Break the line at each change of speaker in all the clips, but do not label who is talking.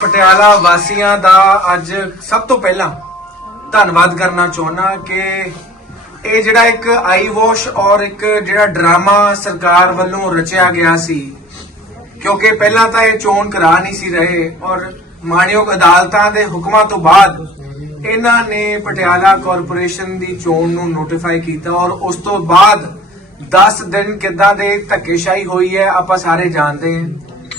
ਪਟਿਆਲਾ ਵਾਸੀਆਂ ਦਾ ਅੱਜ ਸਭ ਤੋਂ ਪਹਿਲਾਂ ਧੰਨਵਾਦ ਕਰਨਾ ਚਾਹੁੰਦਾ ਕਿ ਇਹ ਜਿਹੜਾ ਇੱਕ ਆਈ ਵਾਸ਼ ਔਰ ਇੱਕ ਜਿਹੜਾ ਡਰਾਮਾ ਸਰਕਾਰ ਵੱਲੋਂ ਰਚਿਆ ਗਿਆ ਸੀ, ਕਿਉਂਕਿ ਪਹਿਲਾਂ ਤਾਂ ਇਹ ਚੋਣ ਕਰਾ ਨਹੀਂ ਸੀ ਰਹੇ ਔਰ ਮਾਨਯੋਗ ਅਦਾਲਤਾਂ ਦੇ ਹੁਕਮਾਂ ਤੋਂ ਬਾਅਦ ਇਹਨਾਂ ਨੇ ਪਟਿਆਲਾ ਕਾਰਪੋਰੇਸ਼ਨ ਦੀ ਚੋਣ ਨੂੰ ਨੋਟੀਫਾਈ ਕੀਤਾ ਔਰ ਉਸ ਤੋਂ ਬਾਅਦ 10 ਦਿਨ ਕਿੱਦਾਂ ਦੇ ਧੱਕੇਸ਼ਾਹੀ ਹੋਈ ਹੈ, ਆਪਾਂ ਸਾਰੇ ਜਾਣਦੇ ਹਾਂ।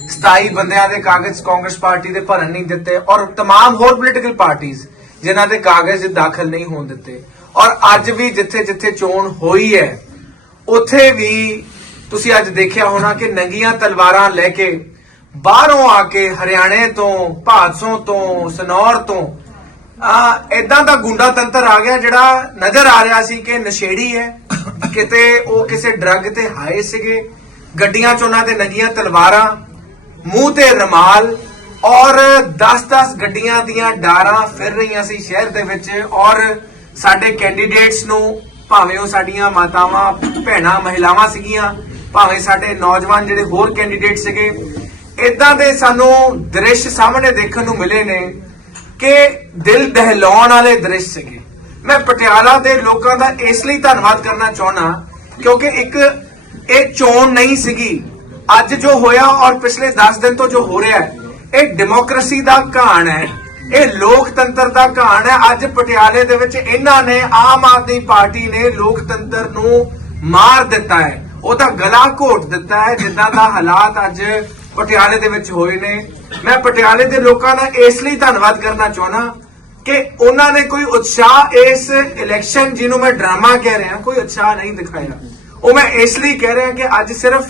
27 ਬੰਦਿਆਂ ਦੇ ਕਾਗਜ਼ ਕਾਂਗਰਸ ਪਾਰਟੀ ਦੇ ਭਰਨ ਨਹੀਂ ਦਿੱਤੇ ਔਰ तमाम ਹੋਰ ਪੋਲੀਟੀਕਲ ਪਾਰਟੀਆਂ ਜਿਨ੍ਹਾਂ ਦੇ ਕਾਗਜ਼ ਦਾਖਲ ਨਹੀਂ ਹੋਣ ਦਿੱਤੇ ਔਰ ਅੱਜ ਵੀ ਜਿੱਥੇ ਜਿੱਥੇ ਚੋਣ ਹੋਈ ਹੈ ਉੱਥੇ ਵੀ ਤੁਸੀਂ ਅੱਜ ਦੇਖਿਆ ਹੋਣਾ ਕਿ ਨੰਗੀਆਂ ਤਲਵਾਰਾਂ ਲੈ ਕੇ ਬਾਹਰੋਂ ਆ ਕੇ ਹਰਿਆਣੇ ਤੋਂ ਭਾਦਸੋਂ ਤੋਂ ਸਨੌਰ ਤੋਂ ਆ ਇਦਾਂ ਦਾ ਗੁੰਡਾ ਤੰਤਰ ਆ ਗਿਆ ਜਿਹੜਾ ਨਜ਼ਰ ਆ ਰਿਹਾ ਸੀ ਕਿ ਨਸ਼ੇੜੀ ਹੈ ਕਿਤੇ ਉਹ ਕਿਸੇ ਡਰੱਗ ਤੇ ਹਾਏ ਸੀਗੇ ਗੱਡੀਆਂ ਚ ਉਹਨਾਂ ਦੇ ਨੰਗੀਆਂ ਤਲਵਾਰਾਂ ਮੂੰਹ ਤੇ ਰਮਾਲ ਔਰ 10-10 ਗੱਡੀਆਂ ਦੀਆਂ ਡਾਰਾਂ ਫਿਰ ਰਹੀਆਂ ਸੀ ਸ਼ਹਿਰ ਦੇ ਵਿੱਚ ਔਰ ਸਾਡੇ ਕੈਂਡੀਡੇਟਸ ਨੂੰ ਭਾਵੇਂ ਉਹ ਸਾਡੀਆਂ ਮਾਤਾਵਾਂ, ਭੈਣਾਂ, ਮਹਿਲਾਵਾਂ ਸੀਗੀਆਂ, ਭਾਵੇਂ ਸਾਡੇ ਨੌਜਵਾਨ ਜਿਹੜੇ ਹੋਰ ਕੈਂਡੀਡੇਟ ਸੀਗੇ ਇਦਾਂ ਦੇ ਸਾਨੂੰ ਦ੍ਰਿਸ਼ ਸਾਹਮਣੇ ਦੇਖਣ ਨੂੰ ਮਿਲੇ ਨੇ ਕਿ ਦਿਲ ਦਹਿਲਾਉਣ ਵਾਲੇ ਦ੍ਰਿਸ਼ ਸੀਗੇ। ਮੈਂ ਪਟਿਆਲਾ ਦੇ ਲੋਕਾਂ ਦਾ ਇਸ ਲਈ ਧੰਨਵਾਦ ਕਰਨਾ ਚਾਹਣਾ ਕਿਉਂਕਿ ਇੱਕ ਇਹ ਚੋਣ ਨਹੀਂ ਸੀਗੀ। ਅੱਜ ਜੋ ਹੋਇਆ ਔਰ ਪਿਛਲੇ 10 ਦਿਨ ਤੋਂ ਜੋ ਹੋ ਰਿਹਾ ਹੈ, ਇਹ ਡੈਮੋਕ੍ਰੇਸੀ ਦਾ ਕਹਾਣ ਹੈ, ਇਹ ਲੋਕਤੰਤਰ ਦਾ ਕਹਾਣ ਹੈ। ਅੱਜ ਪਟਿਆਲੇ ਦੇ ਵਿੱਚ ਇਹਨਾਂ ਨੇ, ਆਮ ਆਦਮੀ ਪਾਰਟੀ ਨੇ ਲੋਕਤੰਤਰ ਨੂੰ ਮਾਰ ਦਿੱਤਾ ਹੈ। ਉਹਦਾ ਗਲਾ ਘੋਟ ਦਿੱਤਾ ਹੈ, ਜਿੱਦਾਂ ਦਾ ਹਾਲਾਤ ਅੱਜ ਪਟਿਆਲੇ ਦੇ ਵਿੱਚ ਹੋਏ ਨੇ। ਮੈਂ ਪਟਿਆਲੇ ਦੇ ਲੋਕਾਂ ਦਾ ਇਸ ਲਈ ਧੰਨਵਾਦ ਕਰਨਾ ਚਾਹਣਾ ਕਿ ਉਹਨਾਂ ਨੇ ਕੋਈ ਉਤਸ਼ਾਹ ਇਸ ਇਲੈਕਸ਼ਨ ਜਿਹਨੂੰ ਮੈਂ ਡਰਾਮਾ ਕਹਿ ਰਿਹਾ, ਕੋਈ ਉਤਸ਼ਾਹ ਨਹੀਂ ਦਿਖਾਇਆ। ਉਹ ਮੈਂ ਇਸ ਲਈ ਕਹਿ ਰਿਹਾ ਕਿ ਅੱਜ ਸਿਰਫ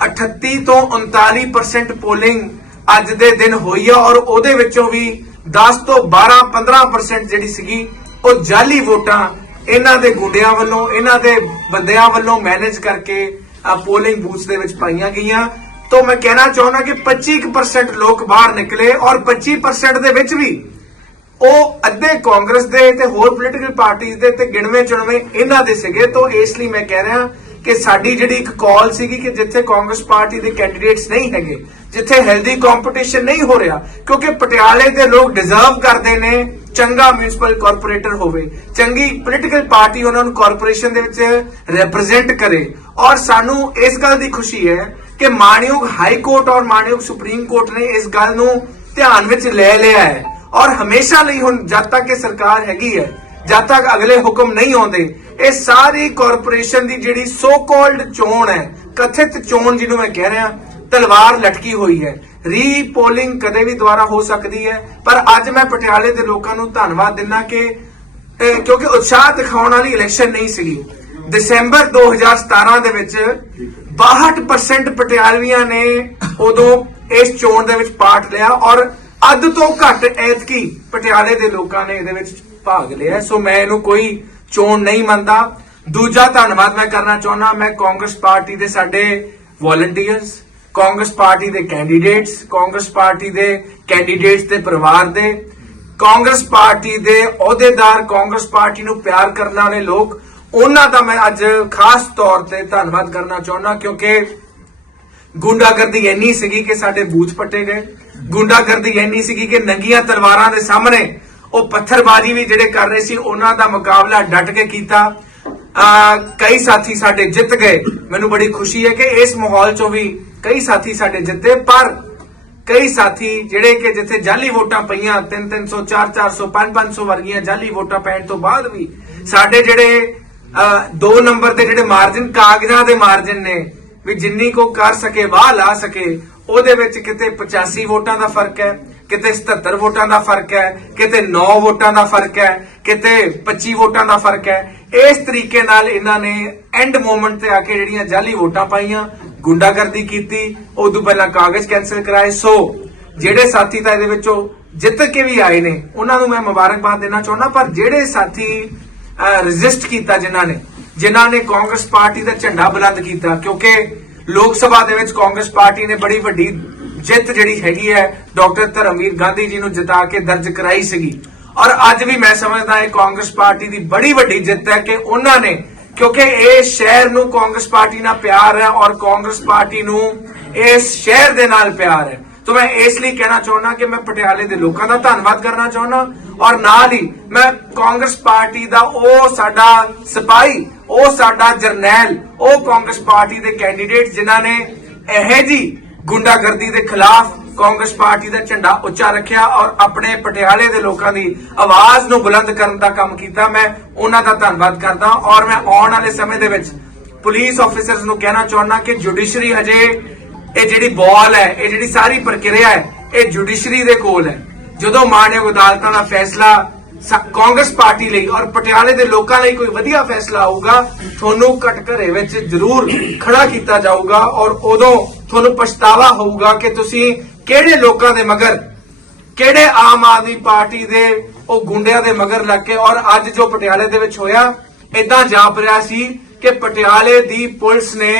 38 ਤੋਂ 39% ਪੋਲਿੰਗ ਅੱਜ ਦੇ ਦਿਨ ਹੋਈ ਆ ਔਰ ਉਹਦੇ ਵਿੱਚੋਂ ਵੀ 10 ਤੋਂ 12 15% ਜਿਹੜੀ ਸੀਗੀ, ਉਹ ਜਾਲੀ ਵੋਟਾਂ ਇਹਨਾਂ ਦੇ ਗੁੰਡਿਆਂ ਵੱਲੋਂ, ਇਹਨਾਂ ਦੇ ਬੰਦਿਆਂ ਵੱਲੋਂ ਮੈਨੇਜ ਕਰਕੇ ਪੋਲਿੰਗ ਬੂਥ ਦੇ ਵਿੱਚ ਪਾਈਆਂ ਗਈਆਂ। ਤੋਂ ਮੈਂ ਕਹਿਣਾ ਚਾਹੁੰਦਾ ਕਿ 25% ਲੋਕ ਬਾਹਰ ਨਿਕਲੇ ਔਰ 25% ਦੇ ਵਿੱਚ ਵੀ ਉਹ ਅੱਧੇ ਕਾਂਗਰਸ ਦੇ ਤੇ ਹੋਰ ਪੋਲੀਟੀਕਲ ਪਾਰਟੀਆਂ ਦੇ ਤੇ ਗਿਣਵੇਂ ਚੁਣਵੇਂ ਇਹਨਾਂ ਦੇ ਸੀਗੇ। ਤੋਂ ਇਸ ਲਈ ਮੈਂ ਕਹਿ ਰਿਹਾ ਕਿ ਸਾਡੀ ਜਿਹੜੀ ਇੱਕ ਕਾਲ ਸੀਗੀ ਕਿ ਜਿੱਥੇ ਕਾਂਗਰਸ ਪਾਰਟੀ ਦੇ ਕੈਂਡੀਡੇਟਸ ਨਹੀਂ ਹੈਗੇ, ਜਿੱਥੇ ਹੈਲਦੀ ਕੰਪੀਟੀਸ਼ਨ ਨਹੀਂ ਹੋ ਰਿਹਾ, ਕਿਉਂਕਿ ਪਟਿਆਲੇ ਦੇ ਲੋਕ ਡਿਜ਼ਰਵ ਕਰਦੇ ਨੇ ਚੰਗਾ ਮਿਊਨਿਸਪਲ ਕਾਰਪੋਰੇਟਰ ਹੋਵੇ, ਚੰਗੀ ਪੋਲੀਟੀਕਲ ਪਾਰਟੀ ਉਹਨਾਂ ਨੂੰ ਕਾਰਪੋਰੇਸ਼ਨ ਦੇ ਵਿੱਚ ਰਿਪਰੈਜ਼ੈਂਟ ਕਰੇ। ਔਰ ਸਾਨੂੰ ਇਸ ਗੱਲ ਦੀ ਖੁਸ਼ੀ ਹੈ ਕਿ ਮਾਨਯੋਗ ਹਾਈ ਕੋਰਟ ਔਰ ਮਾਨਯੋਗ ਸੁਪਰੀਮ ਕੋਰਟ ਨੇ ਇਸ ਗੱਲ ਨੂੰ ਧਿਆਨ ਵਿੱਚ ਲੈ ਲਿਆ ਹੈ। ਔਰ ਹਮੇਸ਼ਾ ਲਈ ਹੁਣ ਜਦ ਤੱਕ ਇਹ ਸਰਕਾਰ ਹੈਗੀ ਹੈ, ਜਦ ਤੱਕ ਅਗਲੇ ਹੁਕਮ ਨਹੀਂ ਆਉਂਦੇ ਇਹ ਸਾਰੀ ਕਾਰਪੋਰੇਸ਼ਨ ਦੀ ਜਿਹੜੀ ਸੋ ਕਾਲਡ ਚੋਣ ਹੈ, ਕਥਿਤ ਚੋਣ ਜਿਹਨੂੰ ਮੈਂ ਕਹਿ ਰਿਹਾ, ਤਲਵਾਰ ਲਟਕੀ ਹੋਈ ਹੈ। ਰੀ ਕਦੇ ਵੀ ਦੁਬਾਰਾ ਹੋ ਸਕਦੀ ਹੈ, ਪਰ ਅੱਜ ਮੈਂ ਪਟਿਆਲੇ ਦੇ ਲੋਕਾਂ ਨੂੰ ਧੰਨਵਾਦ ਦਿੰਦਾ ਕਿ ਕਿਉਂਕਿ ਉਤਸ਼ਾਹ ਦਿਖਾਉਣ ਵਾਲੀ ਇਲੈਕਸ਼ਨ ਨਹੀਂ ਸੀਗੀ। ਦਸੰਬਰ 2017 ਦੇ ਵਿੱਚ 62% ਪਟਿਆਲਵੀਆਂ ਨੇ ਉਦੋਂ ਇਸ ਚੋਣ ਦੇ ਵਿੱਚ ਪਾਰਟ ਲਿਆ ਔਰ ਅੱਧ ਤੋਂ ਘੱਟ ਐਤਕੀ ਪਟਿਆਲੇ ਦੇ ਲੋਕਾਂ ਨੇ ਇਹਦੇ ਵਿੱਚ ਭਾਗ ਲਿਆ। ਸੋ ਮੈਂ ਇਹਨੂੰ ਕੋਈ ਚੋਣ ਨਹੀਂ ਮੰਨਦਾ। ਦੂਜਾ ਧੰਨਵਾਦ ਮੈਂ ਕਰਨਾ ਚਾਹੁੰਦਾ, ਮੈਂ ਕਾਂਗਰਸ ਪਾਰਟੀ ਦੇ ਸਾਡੇ ਵੋਲੰਟੀਅਰਸ ਕਾਂਗਰਸ ਪਾਰਟੀ ਦੇ ਕੈਂਡੀਡੇਟਸ ਕਾਂਗਰਸ ਪਾਰਟੀ ਦੇ ਕੈਂਡੀਡੇਟਸ ਦੇ ਪਰਿਵਾਰ ਦੇ, ਕਾਂਗਰਸ ਪਾਰਟੀ ਦੇ ਅਹੁਦੇਦਾਰ, ਕਾਂਗਰਸ ਪਾਰਟੀ ਨੂੰ ਪਿਆਰ ਕਰਨ ਵਾਲੇ ਲੋਕ, ਉਹਨਾਂ ਦਾ ਮੈਂ ਅੱਜ ਖਾਸ ਤੌਰ ਤੇ ਧੰਨਵਾਦ ਕਰਨਾ ਚਾਹੁੰਦਾ ਕਿਉਂਕਿ ਗੁੰਡਾਗਰਦੀ ਇੰਨੀ ਸੀਗੀ ਕਿ ਸਾਡੇ ਬੂਥ ਪੱਟੇ ਗਏ। ਗੁੰਡਾਗਰਦੀ ਇੰਨੀ ਸੀਗੀ ਕਿ ਨੰਗੀਆਂ ਤਲਵਾਰਾਂ ਦੇ ਸਾਹਮਣੇ ਉਹ ਪੱਥਰਬਾਜ਼ੀ ਵੀ ਜਿਹੜੇ ਕਰ ਰਹੇ ਸੀ ਉਹਨਾਂ ਦਾ ਮੁਕਾਬਲਾ ਡਟ ਕੇ ਕੀਤਾ। ਕਈ ਸਾਥੀ ਸਾਡੇ ਜਿੱਤ ਗਏ। ਮੈਨੂੰ ਬੜੀ ਖੁਸ਼ੀ ਹੈ ਕਿ ਇਸ ਮਾਹੌਲ ਚੋਂ ਵੀ ਕਈ ਸਾਥੀ ਸਾਡੇ ਜਿੱਤੇ ਪਰ ਕਈ ਸਾਥੀ ਜਿਹੜੇ ਕਿ ਜਿੱਥੇ ਜਾਲੀ ਵੋਟਾਂ ਪਈਆਂ 3 300 4 400 5 500 ਵਰਗੀਆਂ ਜਾਲੀ ਵੋਟਾਂ ਪੈਣ ਤੋਂ ਬਾਅਦ ਵੀ ਸਾਡੇ ਜਿਹੜੇ ਅਹ, ਦੋ ਨੰਬਰ ਦੇ ਜਿਹੜੇ ਮਾਰਜਨ ਕਾਗਜ਼ਾਂ ਦੇ ਮਾਰਜਨ ਨੇ ਵੀ ਜਿੰਨੀ ਕੋ ਕਰ ਸਕੇ ਵਾਹ ਲਾ ਸਕੇ ਉਹਦੇ ਵਿੱਚ ਕਿਤੇ 85 ਵੋਟਾਂ ਦਾ ਫ਼ਰਕ ਹੈ। ਕਿਤੇ 77 ਵੋਟਾਂ ਦਾ ਫ਼ਰਕ ਹੈ, ਕਿਤੇ 9 ਵੋਟਾਂ ਦਾ ਫ਼ਰਕ ਹੈ, ਕਿਤੇ 25 ਵੋਟਾਂ ਦਾ ਫ਼ਰਕ ਹੈ। ਇਸ ਤਰੀਕੇ ਨਾਲ ਇਹਨਾਂ ਨੇ ਐਂਡ ਮੂਮੈਂਟ ਤੇ ਆ ਕੇ ਜਿਹੜੀਆਂ ਜਾਲੀ ਵੋਟਾਂ ਪਾਈਆਂ, ਗੁੰਡਾਗਰਦੀ ਕੀਤੀ, ਉਦੋਂ ਪਹਿਲਾਂ ਕਾਗਜ਼ ਕੈਨਸਲ ਕਰਾਏ। ਸੋ ਜਿਹੜੇ ਸਾਥੀ ਤਾਂ ਇਹਦੇ ਵਿੱਚੋਂ ਜਿੱਤ ਕੇ ਵੀ ਆਏ ਨੇ, ਉਹਨਾਂ ਨੂੰ ਮੈਂ ਮੁਬਾਰਕਬਾਦ ਦੇਣਾ ਚਾਹੁੰਦਾ, ਪਰ ਜਿਹੜੇ ਸਾਥੀ ਰੈਜ਼ਿਸਟ ਕੀਤਾ ਜਿਨ੍ਹਾਂ ਨੇ ਜਿਨ੍ਹਾਂ ਨੇ ਕਾਂਗਰਸ ਪਾਰਟੀ ਦਾ ਝੰਡਾ ਬੁਲੰਦ ਕੀਤਾ, ਕਿਉਂਕਿ ਲੋਕ ਸਭਾ ਦੇ ਵਿੱਚ ਕਾਂਗਰਸ ਪਾਰਟੀ ਨੇ ਬੜੀ ਵੱਡੀ ਜਿੱਤ ਜਿਹੜੀ ਹੈਗੀ ਹੈ, ਡਾਕਟਰ ਧਰਮਵੀਰ ਗਾਂਧੀ ਜੀ ਨੂੰ ਜਿਤਾ ਕੇ ਦਰਜ ਕਰਾਈ ਸੀਗੀ। ਔਰ ਅੱਜ ਵੀ ਮੈਂ ਸਮਝਦਾ ਇਹ ਕਾਂਗਰਸ ਪਾਰਟੀ ਦੀ ਬੜੀ ਵੱਡੀ ਜਿੱਤ ਹੈ ਕਿ ਉਹਨਾਂ ਨੇ, ਕਿਉਂਕਿ ਇਹ ਸ਼ਹਿਰ ਨੂੰ ਕਾਂਗਰਸ ਪਾਰਟੀ ਨਾਲ ਪਿਆਰ ਹੈ ਔਰ ਕਾਂਗਰਸ ਪਾਰਟੀ ਨੂੰ ਇਸ ਸ਼ਹਿਰ ਦੇ ਨਾਲ ਪਿਆਰ ਹੈ। ਤੋ ਮੈਂ ਇਸ ਲਈ ਕਹਿਣਾ ਚਾਹੁੰਦਾ ਕਿ ਮੈਂ ਪਟਿਆਲੇ ਦੇ ਲੋਕਾਂ ਦਾ ਧੰਨਵਾਦ ਕਰਨਾ ਚਾਹੁੰਦਾ ਔਰ ਨਾਲ ਹੀ ਮੈਂ ਕਾਂਗਰਸ ਪਾਰਟੀ ਦਾ ਉਹ ਸਾਡਾ ਸਿਪਾਹੀ, ਉਹ ਸਾਡਾ ਜਰਨੈਲ, ਉਹ ਕਾਂਗਰਸ ਪਾਰਟੀ ਦੇ ਕੈਂਡੀਡੇਟ ਜਿਨ੍ਹਾਂ ਨੇ ਇਹ ਜੀ ਗੁੰਡਾਗਰਦੀ ਦੇ ਖਿਲਾਫ ਕਾਂਗਰਸ ਪਾਰਟੀ ਦਾ ਝੰਡਾ ਉੱਚਾ ਰੱਖਿਆ ਔਰ ਆਪਣੇ ਪਟਿਆਲੇ ਦੇ ਲੋਕਾਂ ਦੀ ਆਵਾਜ਼ ਨੂੰ ਬੁਲੰਦ ਕਰਨ ਦਾ ਕੰਮ ਕੀਤਾ। ਮੈਂ ਉਹਨਾਂ ਦਾ ਧੰਨਵਾਦ ਕਰਦਾ ਔਰ ਮੈਂ ਆਉਣ ਵਾਲੇ ਸਮੇਂ ਦੇ ਵਿੱਚ ਪੁਲਿਸ ਆਫੀਸਰਸ ਨੂੰ ਕਹਿਣਾ ਚਾਹੁੰਦਾ ਕਿ ਜੁਡੀਸ਼ਰੀ ਹਜੇ ਇਹ ਜਿਹੜੀ ਬਾਲ ਹੈ, ਇਹ ਜਿਹੜੀ ਸਾਰੀ ਪ੍ਰਕਿਰਿਆ ਹੈ, ਇਹ ਜੁਡੀਸ਼ਰੀ ਦੇ ਕੋਲ ਹੈ। ਜਦੋਂ ਮਾਨਯੋਗ ਅਦਾਲਤਾਂ ਦਾ ਫੈਸਲਾ ਕਾਂਗਰਸ ਪਾਰਟੀ ਲਈ ਔਰ ਪਟਿਆਲੇ ਦੇ ਲੋਕਾਂ ਲਈ ਕੋਈ ਵਧੀਆ ਫੈਸਲਾ ਆਊਗਾ, ਤੁਹਾਨੂੰ ਘਟ ਘਰੇ ਵਿੱਚ ਜ਼ਰੂਰ ਖੜਾ ਕੀਤਾ ਜਾਊਗਾ ਔਰ ਉਦੋਂ ਤੁਹਾਨੂੰ ਪਛਤਾਵਾ ਹੋਊਗਾ ਕਿ ਤੁਸੀਂ ਕਿਹੜੇ ਲੋਕਾਂ ਦੇ ਮਗਰ, ਕਿਹੜੇ ਆਮ ਆਦਮੀ ਪਾਰਟੀ ਦੇ ਉਹ ਗੁੰਡਿਆਂ ਦੇ ਮਗਰ ਲੱਗ ਕੇ ਔਰ ਅੱਜ ਜੋ ਪਟਿਆਲੇ ਦੇ ਵਿੱਚ ਹੋਇਆ ਇਦਾਂ ਜਾਪ ਰਿਹਾ ਸੀ ਕਿ ਪਟਿਆਲੇ ਦੀ ਪੁਲਿਸ ਨੇ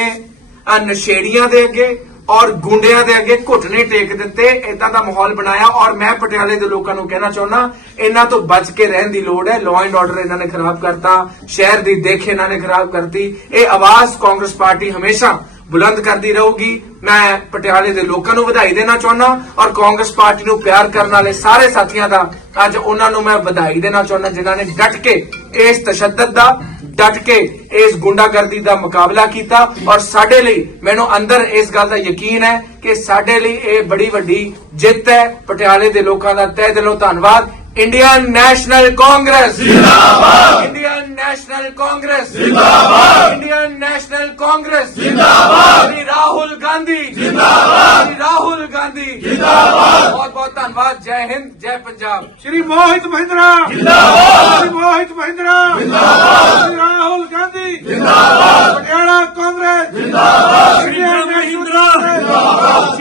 ਨਸ਼ੇੜੀਆਂ ਦੇ ਅੱਗੇ ਔਰ ਗੁੰਡਿਆਂ ਦੇ ਅੱਗੇ ਘੁੱਟਨੇ ਟੇਕ ਦਿੱਤੇ ਇਦਾਂ ਦਾ ਮਾਹੌਲ ਬਣਾਇਆ ਔਰ ਮੈਂ ਪਟਿਆਲੇ ਦੇ ਲੋਕਾਂ ਨੂੰ ਕਹਿਣਾ ਚਾਹੁੰਦਾ, ਇਹਨਾਂ ਤੋਂ ਬਚ ਕੇ ਰਹਿਣ ਦੀ ਲੋੜ ਹੈ ਲਾਅ ਐਂਡ ਆਰਡਰ ਇਹਨਾਂ ਨੇ ਖਰਾਬ ਕਰਤਾ, ਸ਼ਹਿਰ ਦੀ ਦੇਖ ਇਹਨਾਂ ਨੇ ਖਰਾਬ ਕਰਤੀ, ਇਹ ਆਵਾਜ਼ ਕਾਂਗਰਸ ਪਾਰਟੀ ਹਮੇਸ਼ਾ ਬੁਲੰਦ ਕਰਦੀ ਰਹੂਗੀ ਮੈਂ ਪਟਿਆਲੇ ਦੇ ਲੋਕਾਂ ਨੂੰ ਵਧਾਈ ਦੇਣਾ ਚਾਹੁੰਦਾ ਔਰ ਕਾਂਗਰਸ ਪਾਰਟੀ ਨੂੰ ਪਿਆਰ ਕਰਨ ਵਾਲੇ ਸਾਰੇ ਸਾਥੀਆਂ ਦਾ ਅੱਜ ਉਹਨਾਂ ਨੂੰ ਮੈਂ ਵਧਾਈ ਦੇਣਾ ਚਾਹੁੰਦਾ ਜਿਨ੍ਹਾਂ ਨੇ ਡਟ ਕੇ ਇਸ ਤਸ਼ੱਦਦ ਦਾ ਡਟ ਕੇ ਇਸ ਗੁੰਡਾਗਰਦੀ ਦਾ ਮੁਕਾਬਲਾ ਕੀਤਾ ਔਰ ਸਾਡੇ ਲਈ ਮੈਨੂੰ ਅੰਦਰ ਇਸ ਗੱਲ ਦਾ ਯਕੀਨ ਹੈ ਕਿ ਸਾਡੇ ਲਈ ਇਹ ਬੜੀ ਵੱਡੀ ਜਿੱਤ ਹੈ। ਪਟਿਆਲੇ ਦੇ ਲੋਕਾਂ ਦਾ ਤਹਿ ਦਿਲੋਂ ਧੰਨਵਾਦ। Indian National Congress. ਜਿੰਦਾਬਾਦ! इंडियन नेशनल कांग्रेस जिंदाबाद इंडियन नेशनल कांग्रेस जिंदाबाद श्री राहुल गांधी जिंदाबाद श्री राहुल गांधी जिंदाबाद बहुत बहुत धन्यवाद जय हिंद जय पंजाब
श्री मोहित महिंद्रा जिंदाबाद श्री मोहित महिंद्रा जिंदाबाद श्री राहुल गांधी जिंदाबाद हरियाणा कांग्रेस जिंदाबाद इंडियन नेशनल कांग्रेस जिंदाबाद